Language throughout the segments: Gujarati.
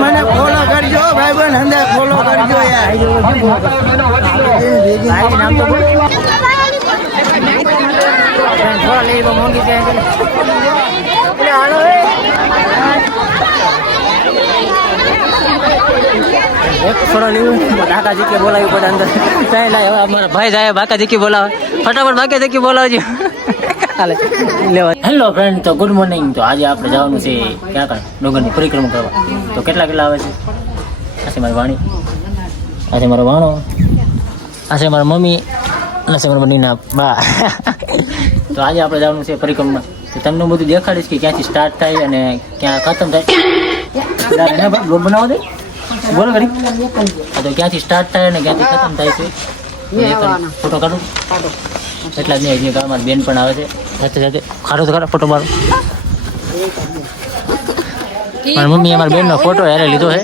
મને ફોલો કરજો ભાઈ બન અંદર ફોલો કરજો યાર નામ તો થોડા લઈ મોંઘી છે થોડા લેવું કાકા જીકે બોલાવ્યું પડે અંદર ત્યાં લાય હવે અમારા ભાઈ જાય બાકા જીકી બોલાવે ફટાફટ બાકા જીકી બોલાવજો હાલે લેવા હેલો ફ્રેન્ડ તો ગુડ મોર્નિંગ તો આજે આપણે જવાનું છે ક્યાં કાંઈ ડુંગરની પરિક્રમા કરવા તો કેટલા આવે છે આ છે મારી વાણી આ છે મારો વાણો આ છે મારા મમ્મી અને છે મારા બંનેના બા તો આજે આપણે જવાનું છે પરિક્રમા તો તમને બધું દેખાડીશ કે ક્યાંથી સ્ટાર્ટ થાય અને ક્યાં ખતમ થાય બ્લોગ બનાવો દે બોલો કરી હા તો ક્યાંથી સ્ટાર્ટ થાય અને ક્યાંથી ખતમ થાય છે ફોટો કાઢું એટલા જ નહીં અમારી બેન પણ આવે છે સાથે સાથે ખાડો તો ફોટો મારો મારી મમ્મી અમારી બેનનો ફોટો યારે લીધો છે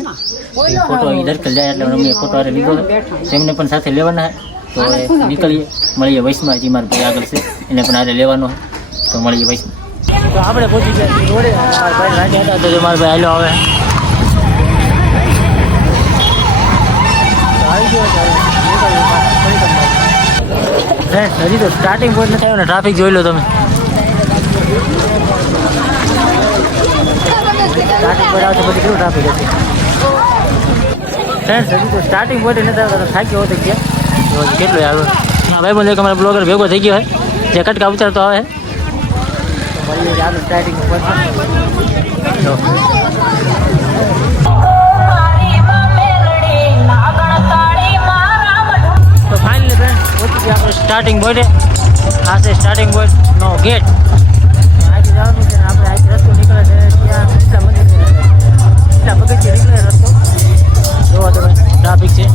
ફોટો અહીં દરકલ જાય એટલે મમ્મીએ ફોટો યારે લીધો છે તેમને પણ સાથે લેવાના છે તો નીકળીએ મળીએ વૈશમાં હજી મારા ભાઈ આગળ છે એને પણ આજે લેવાનો તો મળીએ વૈશમાં તો આપણે પહોંચી ગયા જોડે ભાઈ રાજા હતા તો મારા ભાઈ હાલો આવે હજી તો સ્ટાર્ટિંગ પોઈન્ટ નથી આવ્યો ને ટ્રાફિક જોઈ લો તમે સ્ટાર્ટિંગ પોઈન્ટ આવશે પછી કેટલું ટ્રાફિક હશે ફ્રેન્ડ્સ હજી તો સ્ટાર્ટિંગ પોઈન્ટ નથી આવ્યો થાક્યો હોતો ગયા કેટલો આવ્યો ભાઈ બોલે કે અમારા બ્લોગર ભેગો થઈ ગયો હોય જે કટકા ઉતારતો આવે સ્ટાર્ટિંગ પોઈન્ટ તો ફાઇનલી ફ્રેન્ડ પહોંચી ગયા આપણે સ્ટાર્ટિંગ પોઈન્ટે આ છે સ્ટાર્ટિંગ પોઈન્ટ નો ગેટ અહીંથી જવાનું છે ને આપણે અહીંથી રસ્તો નીકળે છે ત્યાં એટલા મંદિર એટલા પગથિયે નીકળે રસ્તો જોવો તમે ટ્રાફિક છે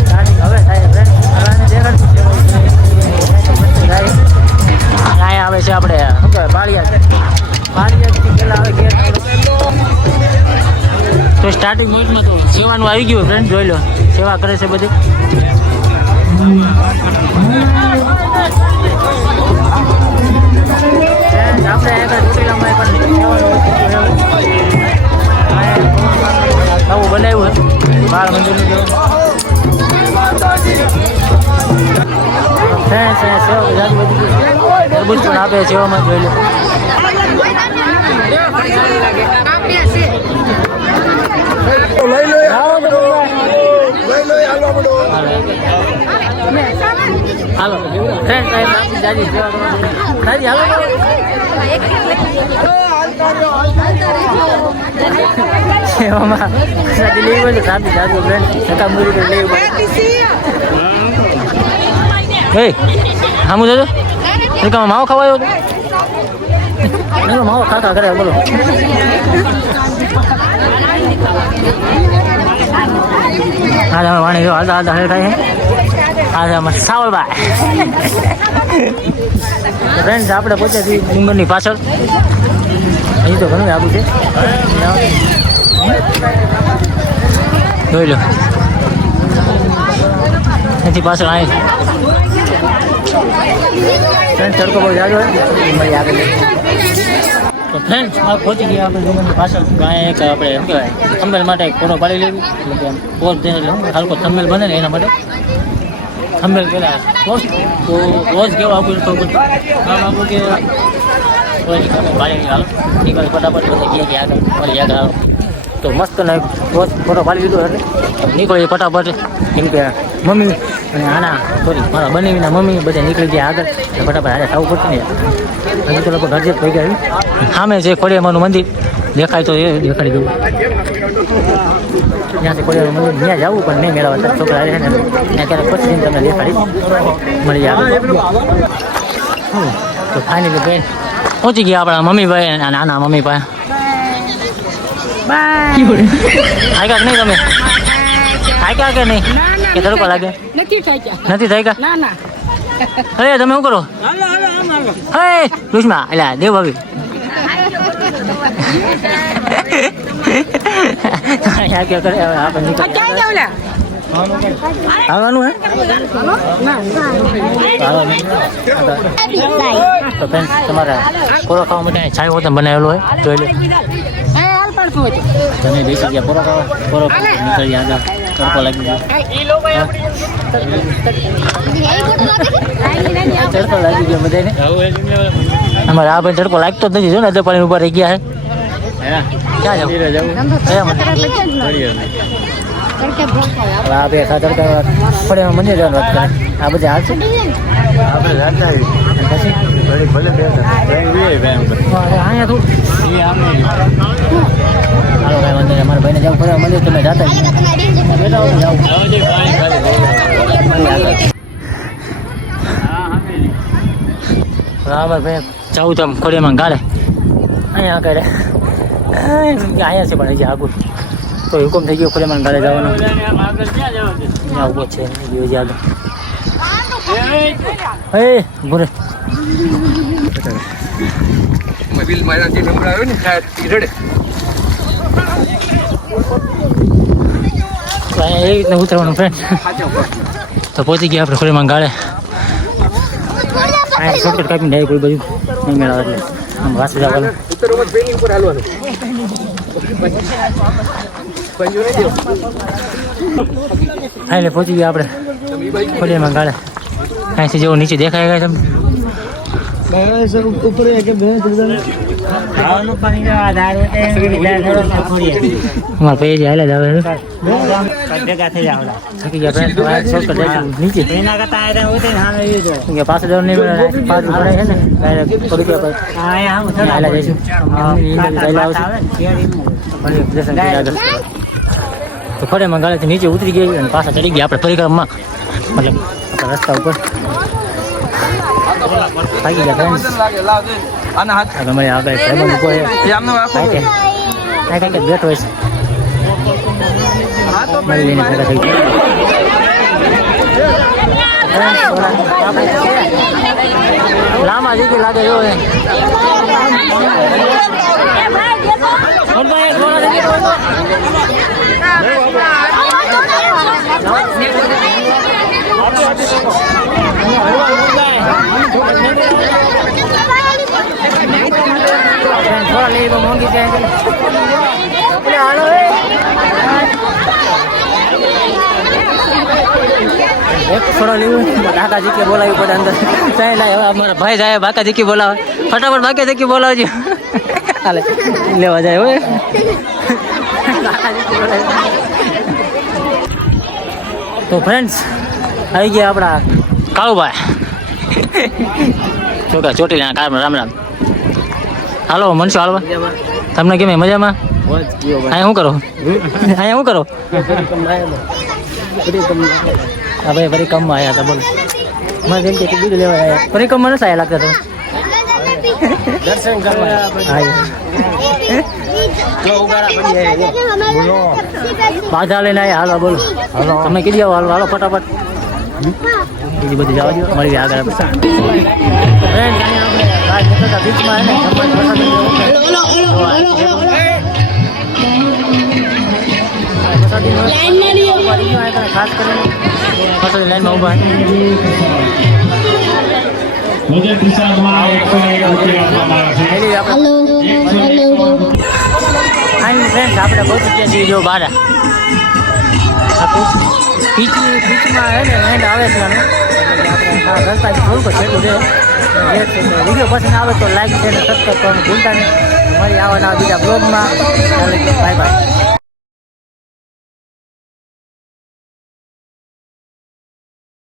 સ્ટાર્ટિંગ હવે થાય ફ્રેન્ડ અહીંયા આવે છે આપણે શું કહેવાય પાળિયાદથી પહેલાં આવે ગેટ તો સ્ટાર્ટિંગ પોઈન્ટમાં તો સેવાનું આવી ગયું ફ્રેન્ડ જોઈ લો સેવા કરે છે બધી આપણે આગળ ચોટીલામાં પણ નવું બનાવ્યું છે બાળ મંદિરનું તરબૂચ પણ આપે સેવામાં જોઈ લો હાલો ફ્રેન્ડ દાદી દાદી હાલો સેવામાં દાદી લેવી પડે દાદી દાદી ફ્રેન્ડ સકા મૂરી લેવી પડે હે હા હું દાદો એકામાં માવો ખવાયો હતો માવો ખાખા કરે બોલો હા વાણી જો હાલતા હાલતા હે થાય હા અમારે સાવળભાઈ ફ્રેન્ડ્સ આપણે પહોંચ્યા ડુંગરની પાછળ હજી તો ઘણું આવું છે જોઈ લો એથી પાછળ આવી ફ્રેન્ડ તડકો બહુ જાજો મળી આગળ તો ફ્રેન્ડ્સ આ પહોંચી ગયા આપણે ડુંગરની પાછળ અહીંયા એક આપણે શું કહેવાય થંબેલ માટે એક ફોટો પાડી લેવી એટલે કે પોસ્ટ એટલે હલકો થંબેલ બને ને એના માટે થંબેલ પહેલાં પોસ્ટ તો રોજ કેવું આપવું તો આપવું કે પાડી હાલો નીકળે ફટાફટ બધા ગયા આગળ મળી આગળ હાલો તો મસ્ત ને પોસ્ટ ફોટો પાડી લીધો એટલે નીકળીએ ફટાફટ કેમ કે મમ્મી અને આના સોરી મારા બનેવીના મમ્મી બધા નીકળી ગયા આગળ ફટાફટ હારે થવું પડતું ને હજી તો લોકો ઘરજેત થઈ ગયા સામે છે ખોડિયામાનું મંદિર દેખાય તો એ દેખાડી દઉં ત્યાંથી ખોડિયામાનું મંદિર ત્યાં જવું પણ નહીં મેળવવા છોકરા આવે છે ને ત્યાં ક્યારેક પછી તમને દેખાડીશ મળી આગળ તો ફાઇનલી બેન પહોંચી ગયા આપણા મમ્મીભાઈ અને નાના મમ્મી પાસે હાઈકા નહીં તમે હાઈકા કે નહીં કે તડકો લાગે નથી થાય અરે તમે શું કરો હે કૃષ્ણા એટલે દેવ ભાભી અહીંયા કે કરે હવે આપણે આવવાનું હે તો ફ્રેન્ડ તમારા પૂરો ખાવા માટે ચાય હોતન બનાવેલો હોય જોઈ લો તમે બેસી ગયા પૂરો નીકળી આગળ તડકો લાગી ગયો તડકો લાગી ગયો બધાને અમારે આ ભાઈ તડકો લાગતો જ નથી જો ને અડધો પાણી ઉભા રહી ગયા હે ક્યાં જવું આ બે તડકા પડે મંદિર જવાનું વાત કરે આ બધા હાલ છે પછી અહીંયા તું હાલો ભાઈ મંદિર અમારા ભાઈને જવું પડે મંદિર તમે જાતા બરાબર ભાઈ જવું તો ખોડીમાં ગાળે અહીંયા કરે અહીંયા છે પણ હજી આગળ તો હુકમ થઈ ગયો ખોડીમાં ગાળે જવાનું અહીંયા ઉભો છે આગળ હે બોલે મોબાઈલ મારા જે નંબર આવ્યો ને રડે એ રીતના ઉતરવાનું ફ્રેન્ડ તો પહોંચી ગયા આપણે ખોડીમાં ગાળે શોર્ટકટ કાપીને ડાયરેક્ટ કોઈ બાજુ નહીં મેળવે એટલે આમ વાસી જવાનું ઉપર હાલવાનું એટલે પહોંચી ગયા આપણે ખોડીમાં ગાળે અહીંથી જેવું નીચે દેખાય ગયા તમે ઉપર અમારે પૈ હાલે જ આવે થકી ગયા નીચે પાસે જવાનું નહીં મળે 5 છે ને પડી ગયા જઈશું તો ફરે મંગાળેથી નીચે ઉતરી ગઈ અને પાછા ચડી ગયા આપણે પરિક્રમમાં મતલબ રસ્તા ઉપર થાકી ગયા ફ્રેન્ડ્સ અમારે આગળ ભાઈબંધ ઉભો છે કાંઈ બેઠો હોય છે મારી લઈને ભેગા થઈ ગયા લાંબા જીતી લાગે જો થોડા લઈ મોંઘી છે થોડા લેવું બાકાજી કે બોલાવ્યું પડે અંદર ચાઈ લાય હવે અમારા ભાઈ જાય બાકાજી કે બોલાવે ફટાફટ બાકાજી કે બોલાવજો હાલે લેવા જાય હોય તો ફ્રેન્ડ્સ આવી ગયા આપણા કાળુભાઈ ચોકા ચોટીલા રામ રામ હાલો મનસો હાલવા તમને કેમ મજામાં અહીંયા શું કરો અહીંયા શું કરો હા ભાઈ પરિક્રમમાં આવ્યા હતા બોલો મને જેમ કે બીજું લેવા આવ્યા પરિક્રમમાં નથી આવ્યા લાગતા તમે દર્શન કરવા પાછા લઈને આવ્યા હાલો બોલો તમે કીધી આવો હાલો હાલો ફટાફટ બીજી બધી જવા દો મળી ગયા આગળ બીચમાં ખાસ કરીને લાઈનમાં ઉભા આપણે પહોંચી ગયા છીએ જો બારા બીચમાં હે ને એન્ડ આવે છે રસ્તા થોડુંક છેટું છે વિડીયો પસંદ આવે તો લાઈક છે ને સબસ્ક્રાઈબ કરવાનું ભૂલતા નહીં મળી આવવાના બીજા બ્લોગમાં બાય બાય.